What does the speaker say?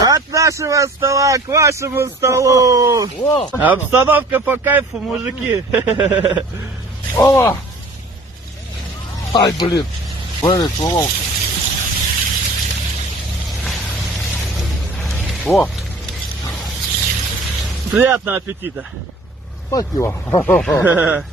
От нашего стола к вашему столу. О! Обстановка по кайфу, мужики. Ова! Ай, блин. Смотри, сломался. О! Приятного аппетита. Спасибо.